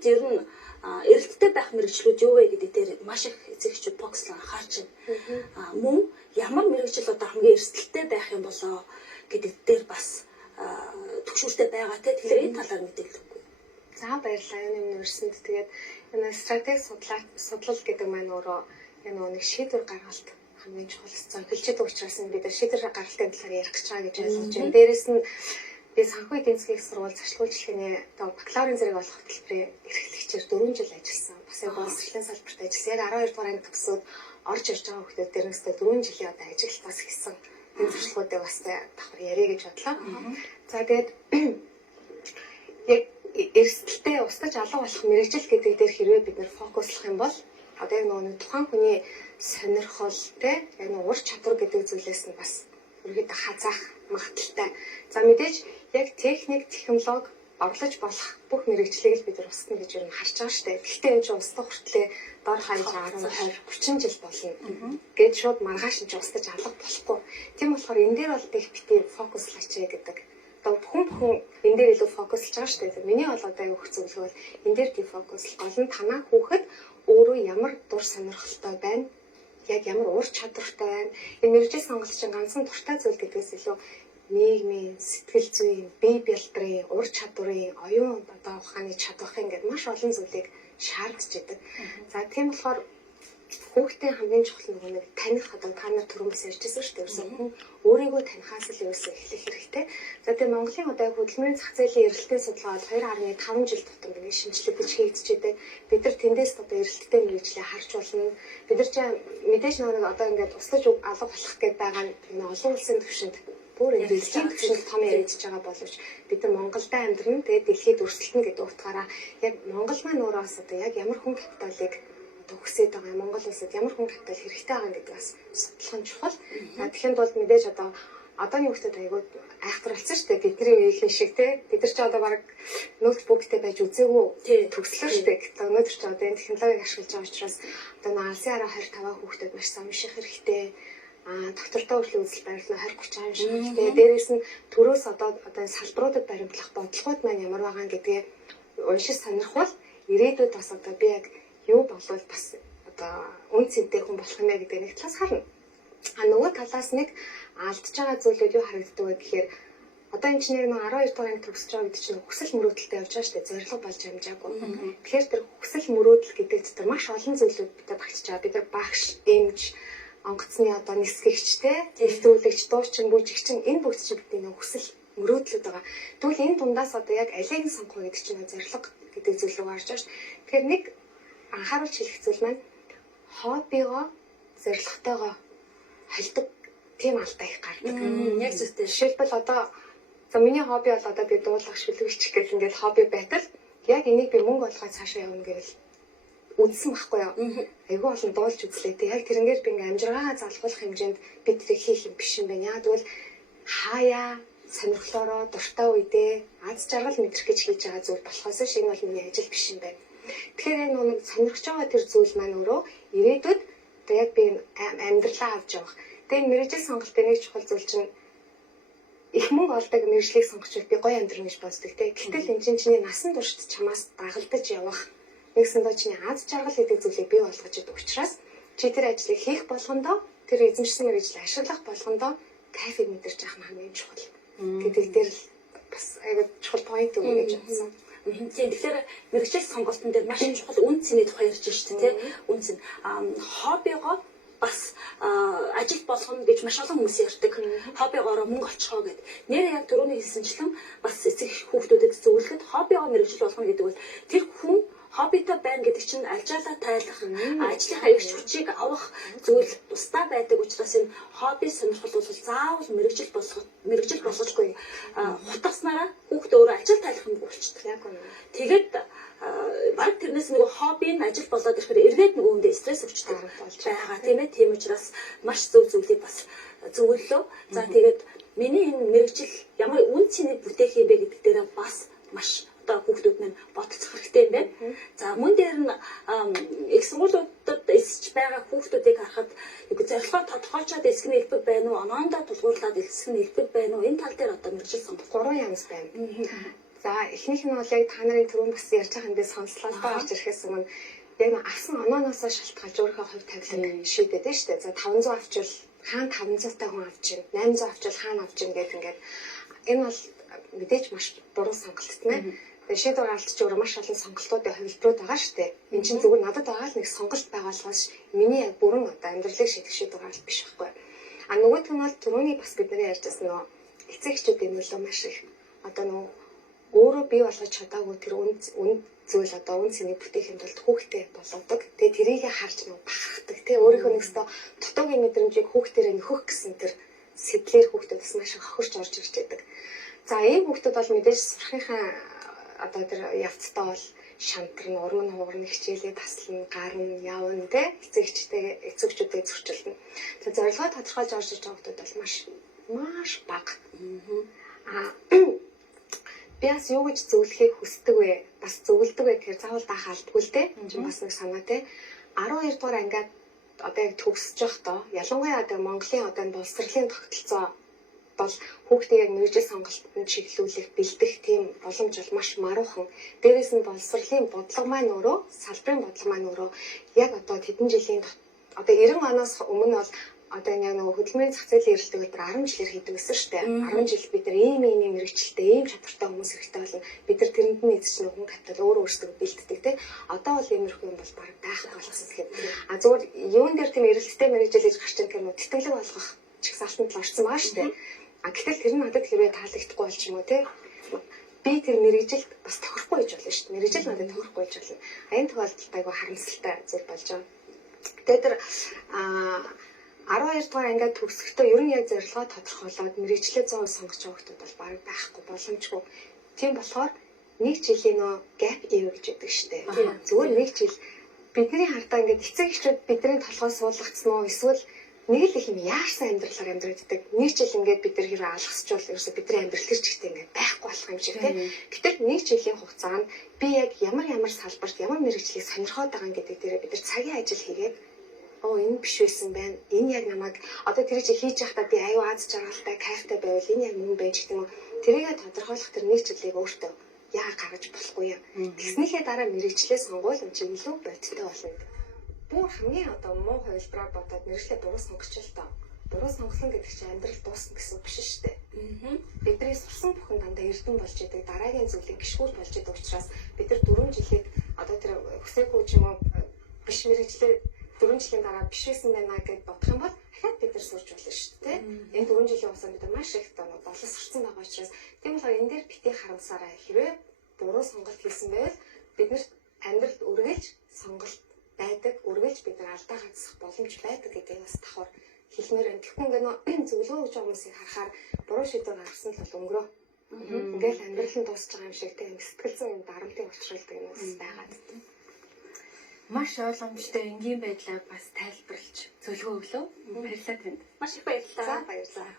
Тэгэхэд ер нь эрэлттэй байх мэрэгчлүүд юу вэ гэдэг дээр маш их эцэгчүүд фокуслоо анхаарч байна. Мөн ямар мэрэгжил одоо хамгийн эрсдэлтэй байх юм болоо гэдэг дээр бас төгшүүртэй байгаа те. Тэгэхээр энэ талаар мэдээлэл өггүй. За баярлалаа энэ өрсөнд. Тэгээд энэ стратеги судлал гэдэг маань өөрөө энэ нэг шийдвэр гаргалт хамгийн чухал зөвлөж учраас бид шийдвэр гаргалтын талаар ярих гэж байгаа гэж ойлгож байна. Дээрээс нь би санхүү эдийн засгийн сургууль зарчилгуучлалын бакалаврын зэрэг олох хөтөлбөрийн эрхлэгчээр 4 жил ажилласан. Бас яг боловсролын салбарт ажилласан. Яг 12 дугаар анги төгсөөд орж ирж байгаа хүмүүс дээр нэстэ 4 жилийн одоо ажил бас хийсэн. Энэ зарчилгуудыг бас давхар ярих гэж бодлоо. За тэгээд яг эрсдэлтэй устгаж алга болох мэрэгжил гэдэг дээр хэрвээ бид нэр фокуслах юм бол одоо яг нөгөө тухайн хүний сонирхол те яг нөгөө ур чадвар гэдэг зүйлээс нь бас ерөөдөө хазаах магадaltaй. За мэдээж яг техник, технологи орлож болох бүх мэрэгжлийг л бид нар устгана гэж ер нь харж байгаа шүү дээ. Гэхдээ энэ чинь устгах хүртлээр дор хаяж 10, 20, 30 жил болно. Гэт шууд маргааш нь устгаж алга болохгүй. Тийм болохоор энэ дээр бол их битгий фокуслаач гэдэг. Одоо бүхэн энэ дээр илүү фокуслж байгаа шүү дээ. Миний бол одоо юу хэцүү бол энэ дээр ди фокус гол нь танаа хүүхэд өөрөө ямар дур сонирхолтой байна, яг ямар ур чадвартай байна. Энэ мэрэгжил сонголт чинь ганцхан дуртай зүйл гэдгээс илүү нийгмийн, сэтгэл зүйн, бие бэлтрийн, ур чадварын, оюун одоо ухааны чадвархын гэдэг маш олон зүйлийг шаардж идэг. За тийм болохоор хүүхдийн хамгийн чухал нэг таних одоо та нар түрүүнээс ярьжсэн шүү дээ. Ерөөсөн өөрийгөө танихаас л ерөөсөө эхлэх хэрэгтэй. За тийм Монголын одоо хөдөлмөрийн зах зээлийн эрэлтийн судалгаа бол 2.5 жил тутам нэг шинжилгээ хийгдэж идэг. Бид нар тэндээс одоо эрэлттэй мэргэжлээ харж болно. Бид нар ч мэдээж нэг одоо ингээд устгаж алга болох гэдэг байгаа нь олон улсын түвшинд бүр эрэлтийн түвшинд том яригдж байгаа боловч бид нар Монголд амьдран тэгээд дэлхийд өрсөлдөнө гэдэг утгаараа яг Монгол маань өөрөө одоо яг ямар хүн капиталыг төгсөөд байгаа Монгол улсад ямар хүн капитал хэрэгтэй байгаа гэдэг бас судлах нь чухал. Тэгэхэд бол мэдээж одооний хүмүүсд айгүй айхтар болсон шүү дээ. Бидний үеийн шиг те. Бид нар ч одоо баг ноутбуктэй байж үзээгүй төгслөө шүү дээ. Гэтэл өнөөдөр ч одоо энэ технологиг ашиглаж байгаа учраас одоо алсын араа 25 хүүхдэд маш сайн унших хэрэгтэй. Доктортой хүрлийн үзэл барилна 20-30 унших хэрэгтэй. Дээрээс нь төрөөс одоо салбаруудад баримтлах бодлогууд маань ямар байгаа гэдгээ уншиж сонирхвол ирээдүйд бас одоо би яг юу болвол бас одоо үн цэнтэй хүн болох юм яа гэдэг нэг талаас харна. Нөгөө талаас нэг алдж байгаа зүйлүүд юу харагддаг вэ гэхээр одоо энэ чинь нэг 12 дугаар анги төгсөж байгаа гэдэг чинь хүсэл мөрөөдөлтэй явж байгаа шүү дээ. Зорилго болж амжаагүй. Тэгэхээр тэр хүсэл мөрөөдөл гэдэг чинь маш олон зүйлүүд бидэд багтж байгаа. Бид нар багш, эмч, онгоцны одоо нисгэгч те, төвлөрүүлэгч, дуучин, бүжигчин энэ бүгд чинь бидний нэг хүсэл мөрөөдлөд байгаа. Тэгвэл энэ дундаас одоо яг алийг нь сонгох гэдэг чинь зорилго гэдэг зүйл рүү гарч байгаа шүү дээ. Тэгэхээр нэг анхааруулж хэлэх зүйл маань хоббигоо зорилготойгоо холдог тийм алдаа их гардаг. Яг зөвхөн жишээлбэл одоо за миний хобби бол одоо би дуулах, шүлгэгч гэх ингээд хобби байтал яг энийг би мөнгө олгоод цаашаа явна гэвэл үндсэн байхгүй юу? Айгүй олон дуулж үзлээ. Тэг яг тэрнгээр би ингээд амжиргаагаа залгуулах хэмжээнд би тэрийг хийх юм биш юм байна. Яг тэгвэл хаяа сонирхлоороо дуртай үедээ аз жаргал мэдрэх гэж хийж байгаа зүйл болохоос ш энэ бол миний ажил биш юм байна. Тэгэхээр энэ нэг сонирхож байгаа тэр зүйл маань өөрөө ирээдүйд одоо яг би амьдралаа авч явах. Тэгээ мэрэгжил сонголтын нэг чухал зүйл чинь их мөнгө олдог мэрэгжлийг сонгочихвол би гоё амьдрах гэж боддог те. Гэтэл энэ чиний насан туршид чамаас дагалдаж явах нэгсэндээ чиний аз жаргал гэдэг зүйлийг бий болгож идэг учраас чи тэр ажлыг хийх болгондоо тэр эзэмшсэн мэрэгжлийг ашиглах болгондоо кайфыг мэдэрч авах нь хамгийн чухал. Гэдэг дээр л бас айгүй чухал point үг гэж бодсон. Тэгэхээр мэрэгжил сонголтын дээр маш чухал үн цэний тухай ярьж шүү дээ, тийм. Үн цэн хоббигоо бас ажил болгоно гэж маш олон хүмүүс ярьдаг. Хоббигоороо мөнгө олчихоо гэд. Нэр яг түрүүний хэлсэнчлэн бас эцэг хүүхдүүдэд зөвлөхөд хоббигоо мэрэгжил болгоно гэдэг бол тэр хүн хоббитой байна гэдэг чинь алжаалаа тайлах, ажлынхаа эрч хүчийг авах зүйл тусдаа байдаг учраас энэ хобби сонирхол бол заавал мэрэгжил болгожгүй хутгаснараа хүүхдээ өөрөө ажил тайлах юм болчихдог. Яг үнэ. Тэгээд баг тэрнээс нөгөө хобби нь ажил болоод ирэхээр эргээд нөгөө хүндээ стресс өгчдөг байгаа тийм ээ. Тийм учраас маш зөв зүйлийг бас зөвлөлөө. За тэгээд миний энэ мэрэгжил ямар үн цэнийг бүтээх юм бэ гэдэг дээр бас маш хүүхдүүд маань бодцох хэрэгтэй юм байна. За мөн дээр нь их сургуулиудад эсэж байгаа хүүхдүүдийг харахад зорилгоо тодорхойлцоод эсэх нь элбэг байна уу? Оноондоо тулгуурлаад эсэх нь элбэг байна уу? Энэ тал дээр одоо мэрэгжил сонгох 3 янз байна. За эхнийх нь бол яг та нарын түрүүн бас ярьж байгаа юм би сонслолтой орж ирэхээс өмнө яг авсан онооноос шалтгаалж өөрийнхөө хувь тавилан шийдэд нь шүү дээ. За 500 авчвал хаана 500 та хүн авч ийн, 800 авчвал хаана авч ийн гэдэг ингээд энэ бол мэдээж маш буруу сонголт тийм ээ. Тэгээ шийдвэр гаргалт чи өөр маш олон сонголтуудын хувилбарууд байгаа шүү дээ. Энд чинь зүгээр надад байгаа л нэг сонголт байгууллагаас миний яг бүрэн одоо амьдралыг шийдэх шийдвэр гаргалт биш байхгүй. А нөгөөх нь бол түрүүний бас бидний ярьжсэн нөө эцэг эхчүүдийн нөлөө маш их одоо нөө өөрөө бий болгож чадаагүй тэр үнд зүйл одоо үн цэнийг бүтээхэд бол хүүхдээ болоодог. Тэгээ тэрийг харж нөө бахархдаг. Тэгээ өөрийнхөө нэгсдээ дутуугийн мэдрэмжийг хүүхдэрээ нөхөх гэсэн тэр сэтлэр хүүхдүүд бас маш их хохирч орж ирж байдаг. За ийм хүүхдүүд бол мэдээж сурахынхаа одоо тэр явцдаа бол шантарн, урмын хуурн хичээлээ таслан, гарна, явна тэ эцэгчүүдээ зөрчилдөн. За зорилгоо тодорхойлж орж ирж байгаа хүүхдүүд бол маш бага. Би бас юу гэж зөвлөхийг хүсдэг вэ? Бас зөвлөдөг вэ гэхээр заавал даах алдгүй л дээ. Энд бас нэг санаа те. 12 дугаар ангиад одоо яг төгсөж явахдаа ялангуяа одоо Монголын одоо энэ боловсролын тогтолцоо бол хүүхдийг яг мэргэжил сонголтод чиглүүлэх бэлдэх тийм боломж бол маш маруухан. Дээрээс нь боловсролын бодлого маань өөрөө, салбарын бодлого маань өөрөө яг одоо тэдэн жилийн одоо 90 оноос өмнө бол одоо энэ нэг хөдөлмөрийн зах зээлийн эрэлтийг бид 10 жилээр хийдэг гэсэн шүү дээ. 10 жил бид нар ийм мэрэгчлэлтэй, ийм чадвартай хүмүүс хэрэгтэй болно. Бид нар тэрэнд нь эзэж нэг хүн капитал өөрөө өөрсдөө бэлддэг тийм. Одоо бол иймэрхүү юм бол баг байхгүй болсон гэхэд. А зүгээр юун дээр тийм эрэлттэй мэрэгжил гэж гарч ирэх юм уу? Тэтгэлэг болгох чигсалтанд л орсон байгаа шүү дээ. А гэтэл тэр нь надад хэрвээ таалагдахгүй болч юм уу тийм. Би тэр мэрэгжилд бас тохирохгүй гэж болно шүү дээ. Мэрэгжил надад тохирохгүй гэж болно. А энэ тохиолдолд айгүй харамсалтай зүйл болж байгаа. Тэгээд тэр 12 дугаар ангиад төгсөхдөө ер нь яг зорилгоо тодорхойлоод мэрэгчлээ 100% сонгож байгаа хүмүүс бол бараг байхгүй боломжгүй. Тийм болохоор нэг жилийн нөө gap year гэж яддаг штэ. Зүгээр нэг жил бидний хардаа ингээд эцэг эхчүүд бидний толгой суулгацсан уу эсвэл нэг л их юм яарсан амьдралаар амьдрагддаг. Нэг жил ингээд бид нар хэрэг алгасчвал ерөөсө бидний амьдрал тэр чигтээ ингээд байхгүй болох юм шиг тийм. Гэтэл нэг жилийн хугацаанд би яг ямар салбарт ямар мэрэгчлийг сонирхоод байгаа гэдэг дээрээ бид нар цагийн ажил хийгээд энэ биш байсан байна. Энэ яг намайг одоо тэр чи хийж явахдаа би аюу аз жаргалтай, кайфтай байвал энэ яг мөн байж гэх юм уу. Тэрийгэ тодорхойлох тэр нэг жилийг өөртөө яа гаргаж болохгүй юм. Тэгснийхээ дараа мэрэгчлээ сонгуул энэ чинь илүү бодиттой болно. Бүр хамгийн одоо муу хувилбараар бодоод мэрэгчлээ буруу сонгочихлоо. Буруу сонгосон гэдэг чинь амьдрал дуусна гэсэн үг биш шүү дээ. Бидний сурсан бүхэн дандаа эрдэм болж идэг, дараагийн зүйлийг гიშгүүл болж идэг учраас бид нар 4 жилийг одоо тэр хүсээгүй ч юм уу биш мэрэгчлээ 4 жилийн дараа биш байсан байна гэж бодох юм бол дахиад бид нар сурч болно шүү дээ. Энэ 4 жилийн хугацаанд бид маш их боловсрсон байгаа учраас тийм болохоор энэ дээр бити харамсаараа хэрвээ буруу сонголт хийсэн байвал биднэрт амьдралд үргэлж сонголт байдаг, үргэлж бид нар алдаа гацсах боломж байдаг гэдгийг бас давхар хэлмээр байна. Тэгэхгүй ингээд зөвлөгөө өгч байгаа хүмүүсийг харахаар буруу шийдвэр гаргасан л бол өнгөрөө. Ингээл амьдрал нь дуусч байгаа юм шиг тийм сэтгэл зүйн юм дарамтыг учруулдаг юм бас байгаад. Маш ойлгомжтой энгийн байдлаар бас тайлбарлаж зөвлөгөө өглөө. Баярлалаа танд. Маш их баярлалаа. За баярлалаа.